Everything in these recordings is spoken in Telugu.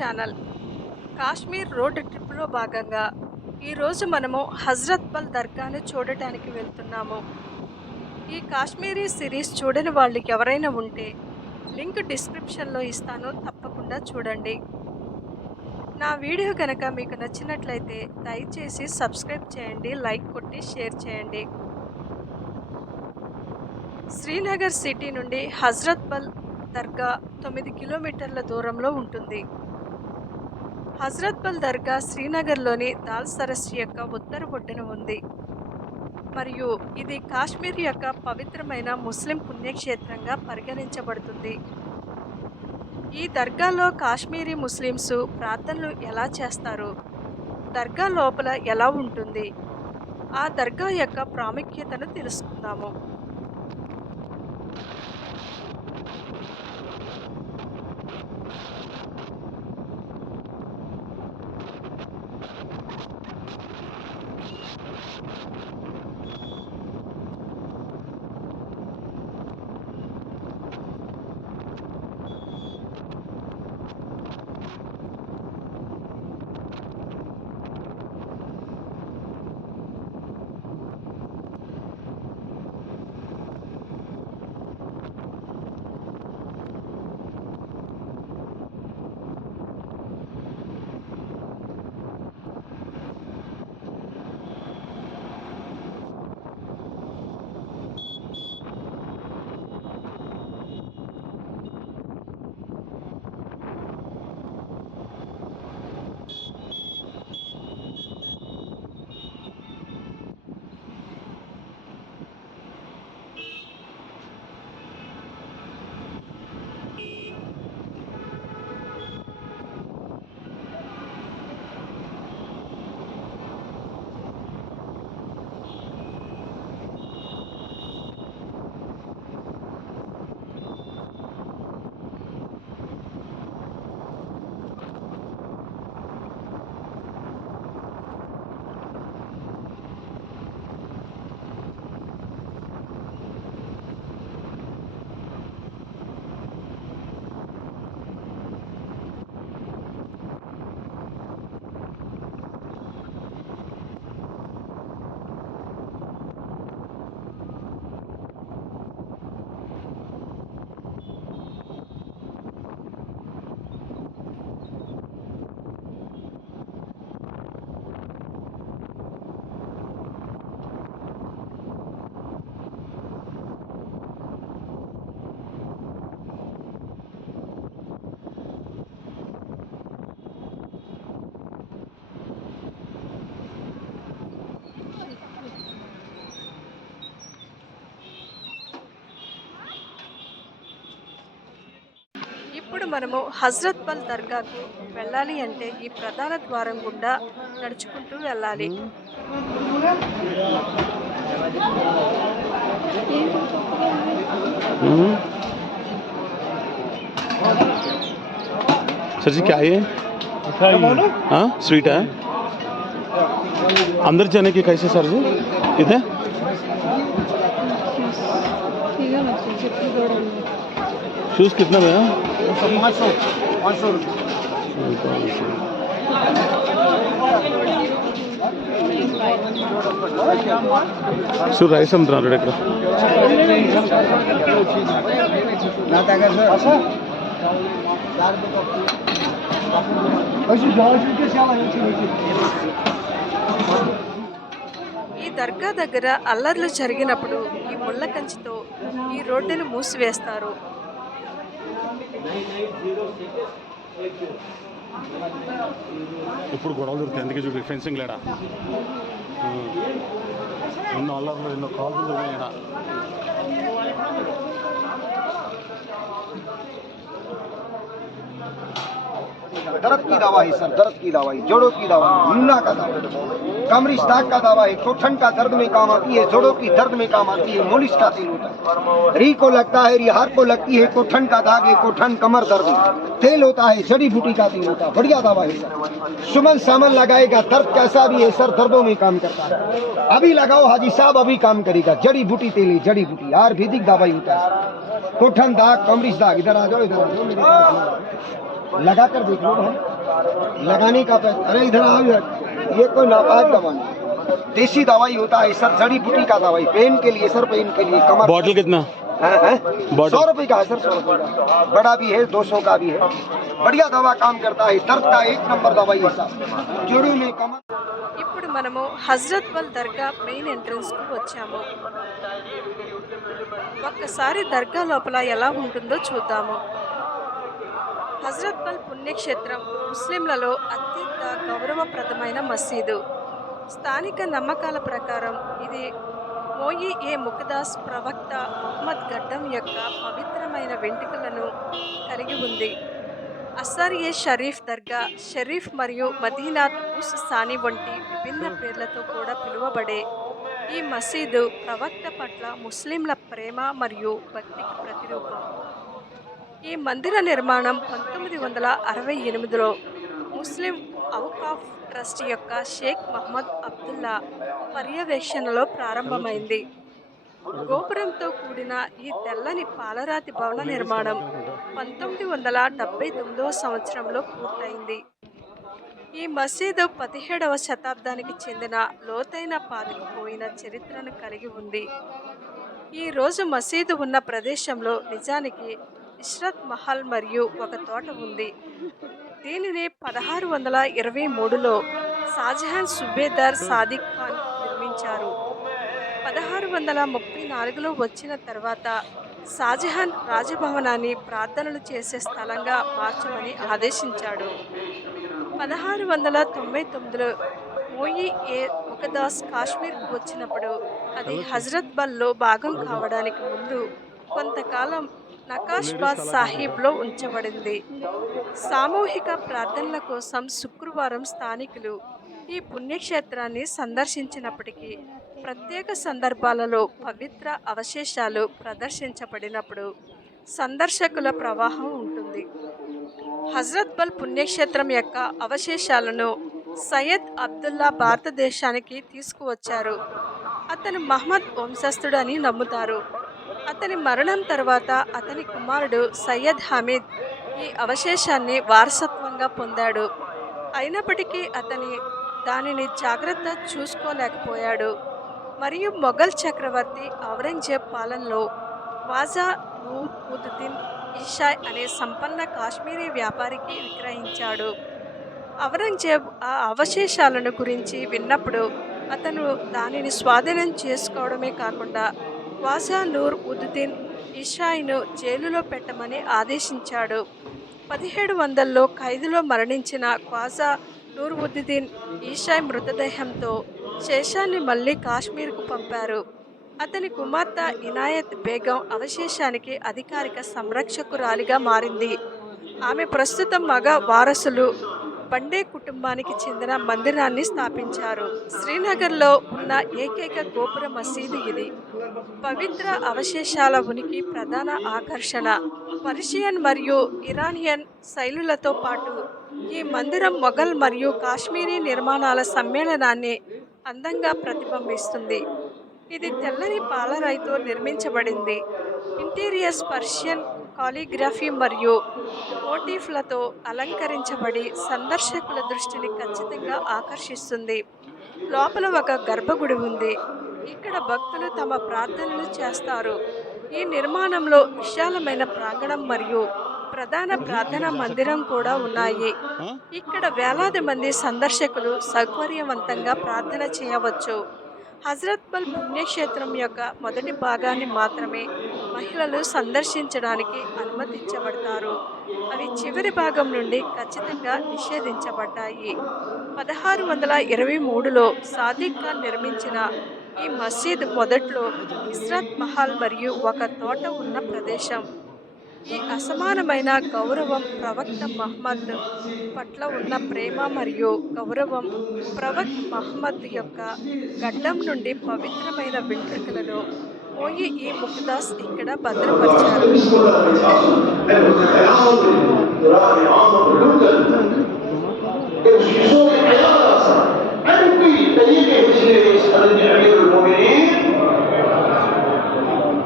ఛానల్. కాశ్మీర్ రోడ్ ట్రిప్లో భాగంగా ఈరోజు మనము హజ్రత్ బల్ దర్గాను చూడటానికి వెళ్తున్నాము. ఈ కాశ్మీరీ సిరీస్ చూడని వాళ్ళు ఎవరైనా ఉంటే లింక్ డిస్క్రిప్షన్లో ఇస్తాను, తప్పకుండా చూడండి. నా వీడియో కనుక మీకు నచ్చినట్లయితే దయచేసి సబ్స్క్రైబ్ చేయండి, లైక్ కొట్టి షేర్ చేయండి. శ్రీనగర్ సిటీ నుండి హజ్రత్ బల్ దర్గా 9 కిలోమీటర్ల దూరంలో ఉంటుంది. హజ్రత్ బల్ దర్గా శ్రీనగర్లోని దాల్ సరస్సు యొక్క ఉత్తర ఒడ్డున ఉంది మరియు ఇది కాశ్మీర్ యొక్క పవిత్రమైన ముస్లిం పుణ్యక్షేత్రంగా పరిగణించబడుతుంది. ఈ దర్గాలో కాశ్మీరీ ముస్లిమ్స్ ప్రార్థనలు ఎలా చేస్తారు, దర్గా లోపల ఎలా ఉంటుంది, ఆ దర్గా యొక్క ప్రాముఖ్యతను తెలుసుకుందాము. ఇప్పుడు మనము హజ్రత్ బల్ దర్గాకు వెళ్ళాలి అంటే ఈ ప్రధాన ద్వారం గుండా నడుచుకుంటూ వెళ్ళాలి. सर जी क्या है? हाँ स्वीट है. अंदर जाने की कैसे सर जी? इधर शूज़ कितना में है? 500 సో రైస్ అమ్ముతున్నారు ఇక్కడ. ఈ దర్గా దగ్గర అల్లర్లు జరిగినప్పుడు ఈ ముళ్ళ కంచితో ఈ రోడ్డును మూసివేస్తారు. ఇప్పుడు గొడవలు దొరుకుతాయి, అందుకే చూడు ఫెన్సింగ్ లేడా, ఎన్నో అల్లర్లు ఎన్నో కాల్స్ దొరికినాయడా. दर्द की दवा है सर, दर्द की दवाई, जोड़ों की दवा, मुन्ना का दवा, कमरिश दाग का दवा है, कोठन का दर्द में काम आती है, जोड़ों की दर्द में काम आती है, मोलिस का तेल होता है, री को लगता है, रिहार को लगती है, कोठन का दाग है, कोठन कमर दर्द तेल होता है, जड़ी बूटी का तेल होता है, बढ़िया दवा है सर। सुमन सामन लगाएगा, दर्द कैसा भी है सर, दर्दों में काम करता है। अभी लगाओ हाजी साहब, अभी काम करेगा। जड़ी बूटी तेल है, जड़ी बूटी आयुर्वेदिक दवाई होता है। कोठन दाग, कमरिश दाग, इधर आ जाओ, इधर आ जाओ, मेरे पास लगा कर देख लो भाई, लगाने का पैसा। अरे इधर आओ यार, ये कोई नापाक दवा नहीं, देसी दवाई होता है सर, जड़ी बूटी का दवाई, पेन के लिए सर, पेन के लिए, कमर। बॉटल कितना? बॉटल 100 रुपए का है सर, 100 रुपए का, बड़ा भी है, 200 का भी है। बढ़िया दवा काम करता है, दर्द का 1 नंबर दवाई है सर, जोड़ों में कमर। ఇప్పుడు మనము హజ్రత్ బల్ దర్గా మెయిన్ ఎంట్రన్స్కు వచ్చాము. ఒక్కసారి దర్గా లోపల ఎలా ఉంటుందో చూద్దాము. హజ్రత్ బల్ పుణ్యక్షేత్రం ముస్లింలలో అత్యంత గౌరవప్రదమైన మసీదు. స్థానిక నమ్మకాల ప్రకారం ఇది మోయి ఏ ముఖదాస్ ప్రవక్త మొహమ్మద్ గడ్డం యొక్క పవిత్రమైన వెంట్రుకలను కలిగి ఉంది. అసర్ ఏ షరీఫ్ దర్గా, షరీఫ్ మరియు మదీనాత్ ఉస్ సాని వంటి విభిన్న పేర్లతో కూడా పిలువబడే ఈ మసీదు ప్రవక్త పట్ల ముస్లింల ప్రేమ మరియు భక్తికి ప్రతిరూపం. ఈ మందిర నిర్మాణం 1968లో ముస్లిం ఔకాఫ్ ట్రస్ట్ యొక్క షేక్ మహమ్మద్ అబ్దుల్లా పర్యవేక్షణలో ప్రారంభమైంది. గోపురంతో కూడిన ఈ తెల్లని పాలరాతి భవన నిర్మాణం 1979వ సంవత్సరంలో పూర్తయింది. ఈ మసీదు 17వ శతాబ్దానికి చెందిన లోతైన పాతుకుపోయిన చరిత్రను కలిగి ఉంది. ఈ రోజు మసీదు ఉన్న ప్రదేశంలో నిజానికి ఇష్రత్ మహల్ మరియు ఒక తోట ఉంది. దీనిని 1623లో షాజహాన్ సుబేదార్ సాదిక్ ఖాన్ నిర్మించారు. 1634లో వచ్చిన తర్వాత షాజహాన్ రాజభవనాన్ని ప్రార్థనలు చేసే స్థలంగా మార్చమని ఆదేశించాడు. 1699లో మోయి ఏ ముఖదాస్ కాశ్మీర్కు వచ్చినప్పుడు అది హజ్రత్ బల్లో భాగం కావడానికి ముందు కొంతకాలం నకాష్బాద్ సాహిబ్లో ఉంచబడింది. సామూహిక ప్రార్థనల కోసం శుక్రవారం స్థానికులు ఈ పుణ్యక్షేత్రాన్ని సందర్శించినప్పటికీ ప్రత్యేక సందర్భాలలో పవిత్ర అవశేషాలు ప్రదర్శించబడినప్పుడు సందర్శకుల ప్రవాహం ఉంటుంది. హజ్రత్ బల్ పుణ్యక్షేత్రం యొక్క అవశేషాలను సయ్యద్ అబ్దుల్లా భారతదేశానికి తీసుకువచ్చారు. అతను మహమ్మద్ వంశస్థుడని నమ్ముతారు. అతని మరణం తర్వాత అతని కుమారుడు సయ్యద్ హమీద్ ఈ అవశేషాన్ని వారసత్వంగా పొందాడు. అయినప్పటికీ అతని దానిని జాగ్రత్త చూసుకోలేకపోయాడు మరియు మొఘల్ చక్రవర్తి ఔరంగజేబ్ పాలనలో ఖవాజా నూర్ ఉద్-దిన్ ఈషా అనే సంపన్న కాశ్మీరీ వ్యాపారికి విక్రయించాడు. ఔరంగజేబ్ ఆ అవశేషాలను గురించి విన్నప్పుడు అతను దానిని స్వాధీనం చేసుకోవడమే కాకుండా ఖవాజా నూర్ ఉద్-దిన్ ఈషాను జైలులో పెట్టమని ఆదేశించాడు. 1700లో ఖైదులో మరణించిన ఖవాజా నూర్ ఉద్-దిన్ ఈషా మృతదేహంతో శేషాన్ని మళ్ళీ కాశ్మీర్కు పంపారు. అతని కుమార్తె ఇనాయత్ బేగం అవశేషానికి అధికారిక సంరక్షకురాలిగా మారింది. ఆమె ప్రస్తుతం మగ వారసులు బండే కుటుంబానికి చెందిన మందిరాన్ని స్థాపించారు. శ్రీనగర్లో ఉన్న ఏకైక గోపుర మసీదు ఇది. పవిత్ర అవశేషాల ఉనికి ప్రధాన ఆకర్షణ. పర్షియన్ మరియు ఇరానియన్ శైలులతో పాటు ఈ మందిరం మొఘల్ మరియు కాశ్మీరీ నిర్మాణాల సమ్మేళనాన్ని అందంగా ప్రతిబింబిస్తుంది. ఇది తెల్లని పాలరాయితో నిర్మించబడింది. ఇంటీరియర్స్ పర్షియన్ కాలిగ్రఫీ మరియు మోటిఫ్లతో అలంకరించబడి సందర్శకుల దృష్టిని ఖచ్చితంగా ఆకర్షిస్తుంది. లోపల ఒక గర్భగుడి ఉంది. ఇక్కడ భక్తులు తమ ప్రార్థనలు చేస్తారు. ఈ నిర్మాణంలో విశాలమైన ప్రాంగణం మరియు ప్రధాన ప్రార్థనా మందిరం కూడా ఉన్నాయి. ఇక్కడ వేలాది మంది సందర్శకులు సౌకర్యవంతంగా ప్రార్థన చేయవచ్చు. హజ్రత్ బల్ పుణ్యక్షేత్రం యొక్క మొదటి భాగాన్ని మాత్రమే మహిళలు సందర్శించడానికి అనుమతించబడతారు. అవి చివరి భాగం నుండి ఖచ్చితంగా నిషేధించబడ్డాయి. 1623లో సాదిక్ ఖాన్ నిర్మించిన ఈ మసీద్ మొదట్లో ఇష్రత్ మహల్ మరియు ఒక తోట ఉన్న ప్రదేశం. ఈ అసమానమైన గౌరవం ప్రవక్త మహమ్మద్ పట్ల ఉన్న ప్రేమ మరియు గౌరవం ప్రవక్త మహమ్మద్ యొక్క గడ్డం నుండి పవిత్రమైన వెంట్రుకలను మోయి ఈ ముఖదాస్ ఇక్కడ భద్రపరిచారు.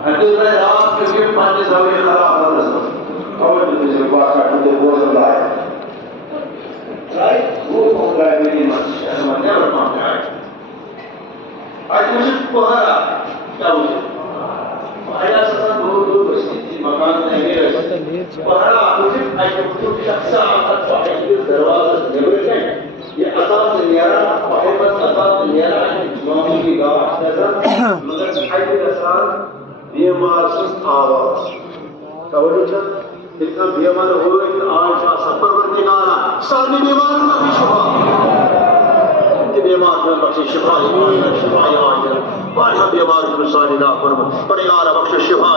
Until then, after your money is already cut off. How do you do? इतना बेमन हो आज सफर किनारा सारी बीमार में भी शिफा बीमार में बख्शे शिफा शिफा बारह बीमार में सारी ना परिवार बख्श शिफा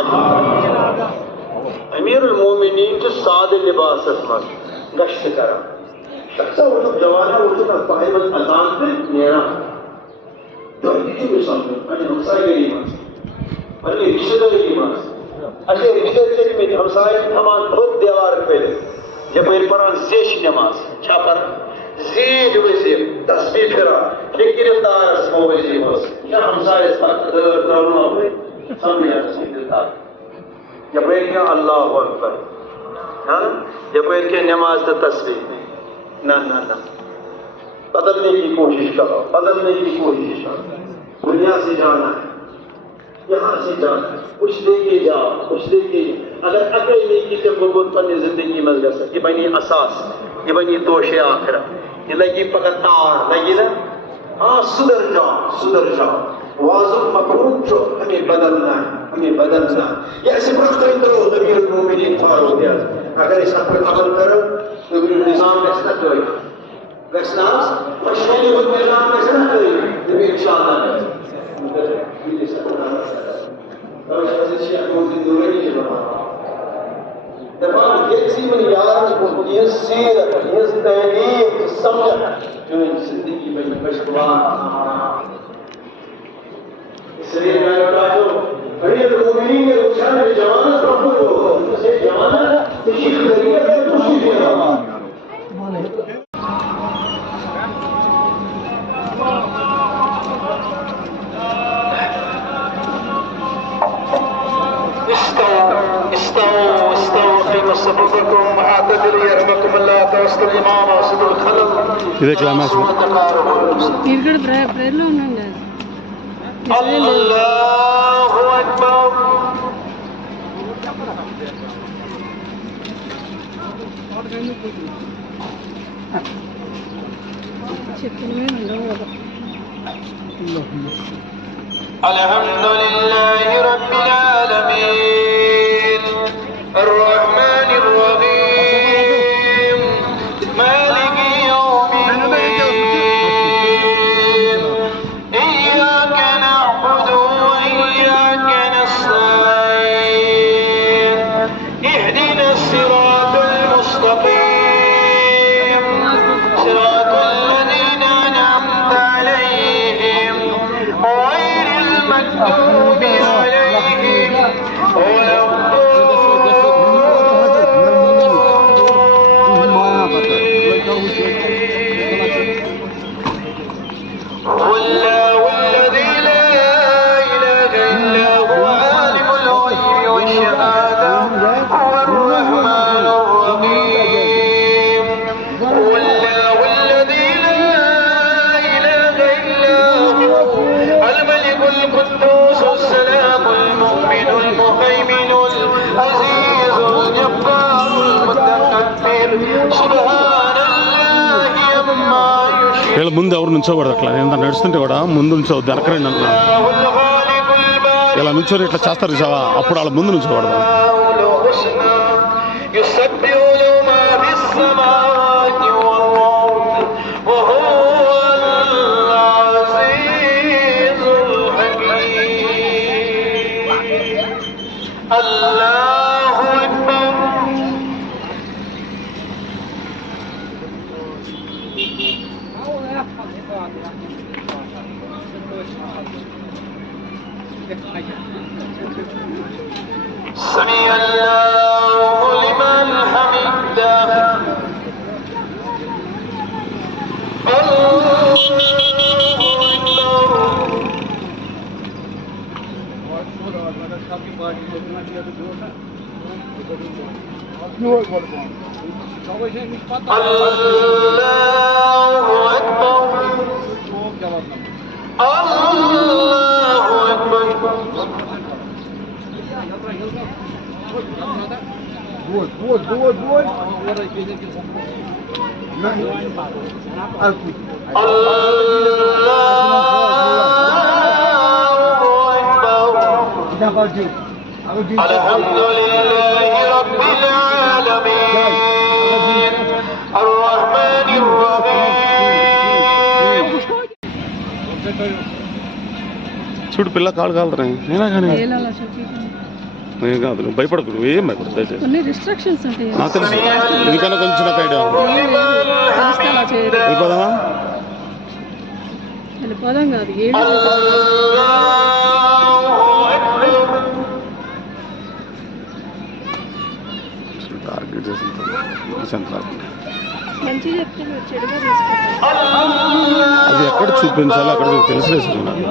अमीरुल मोमिनीन के सादे लिबास मज गश्त कर शख्स वो जवाना वो ना पाए मत अजान पे नेरा तो ये मिसाल में हमसाई मत अरे रिश्तेदारी मत अरे रिश्तेदारी में हमसाई हमान खुद दीवार पे जब ये पर जेश नमाज क्या पर जीद वैसे तस्बीह करा लेकिन तार स्मो वैसे बस क्या हमसाई तक करना है सामने आ सकता जब ये अल्लाह अकबर हां जब ये नमाज तो तस्बीह ना ना ना बदलने की कोशिश करो बदलने की कोशिश करो दुनिया से जाना है यहाँ से जाना है कुछ देके जाओ कुछ देके अगर अकेले की से बहुत अपनी जिंदगी में कर सके बनी असास ये बनी दोषे आखिरत ये लगी पकड़तार लगी ना हाँ सुधर जाओ वाजुब मकरूब जो हमें बदलना है ये ऐसे प्रश्न करो अमीरुल मोमिनीन फारूक अगर इस पर अमल करो तो निजाम कैसा चलेगा वैसा पश्चिमी निजाम कैसे ना करेगा तो इंशाअल्लाह दफान यही मन यार को ये सीरत ये तहलीम समझ जो जिंदगी में मशगूल इसलिए मैं बताता हूं अमीरुल मोमिनीन के रुखसार में जवानत रखो उसे जवानत खुशी करिए खुशी देना استووا قيموا صفوفكم واعتدلوا يرحمكم الله توسط الامام وسط الخلل ఇదే క్లైమాక్స్ ఇక్కడ ప్రేయర్లో ఉన్నాం الله اكبر الحمد لله رب العالمين الرحمن الرحيم مالك يوم الدين إياك نعبد وإياك نستعين اهدنا الصراط المستقيم صراط الذين أنعمت عليهم غير المغضوب عليهم ولا వీళ్ళ ముందు ఎవరు నుంచోకూడదు అట్లా నేను నడుస్తుంటే కూడా ముందు నుంచోవద్దు వెనకరండి అన్న ఇలా నుంచోరు ఇట్లా చేస్తారు చూసావా అప్పుడు వాళ్ళ ముందు నుంచోకూడదు سمع الله لمن حمده الله أكبر الله الحمد لله رب العالمين الرحمن الرحيم. చూడు పిల్ల కాలు కాలుతున్నాయి అయినా కానీ నేను కాదు నువ్వు భయపడకు నువ్వు ఏం భయపడదు దయచేసి కొన్ని రిస్ట్రిక్షన్స్ ఉంటాయి. నాకు తెలుసు నీకన్నా కొంచెం నాకు ఐడియా వెళ్ళిపోదామా వెళ్ళిపోదాం కాదు టార్గెట్ చేసి మంచి చెప్తే మీరు చెడుగా తీసుకుంటారు. అది ఎక్కడ చూపించాలో అక్కడ తెలిసివేసుకున్నాను.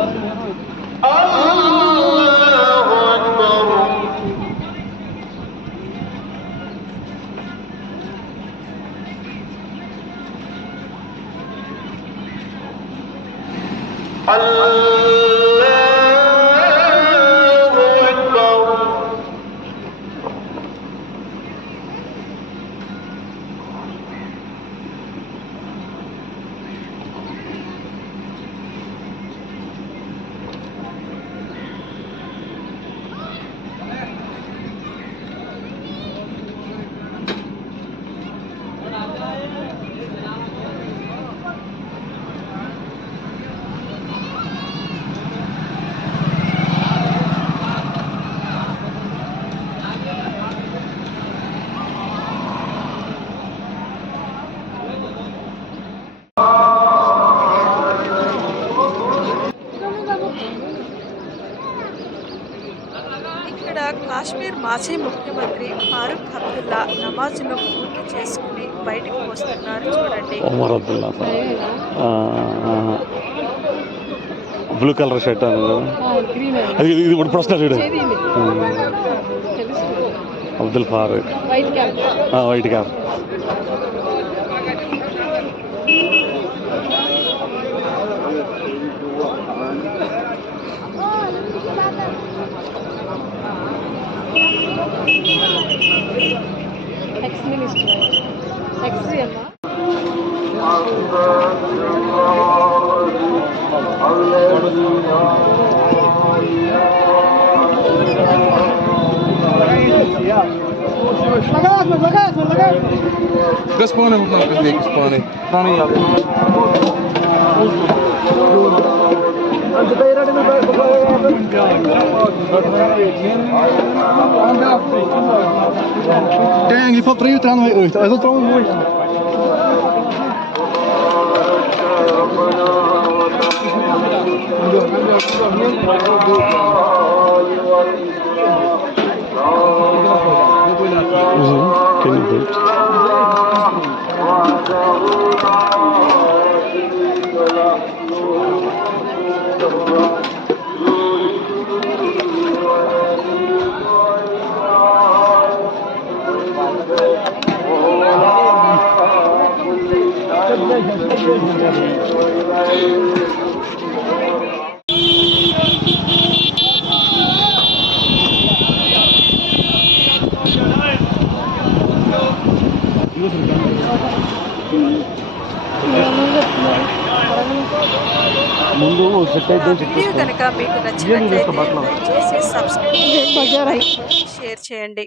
ఇక్కడ కాశ్మీర్ మాజీ ముఖ్యమంత్రి ఫారూక్ అబ్దుల్లా నమాజ్ను పూర్తి చేసుకుని బయటకు వస్తున్నారు చూడండి. Omar Abdullah blue colour shirt అది ఇది ఇప్పుడు ప్రశ్న చూడు Abdul Farooq white cap. بس بونه ممكن بديك اسباني ثاني يلا Dang, je valt 3 uur aan uit. Hij zat trouwens mooi. Can you do it? Video కనుక మీకు నచ్చినట్లయితే లైక్ చేసి సబ్స్క్రైబ్ చేసి షేర్ చేయండి.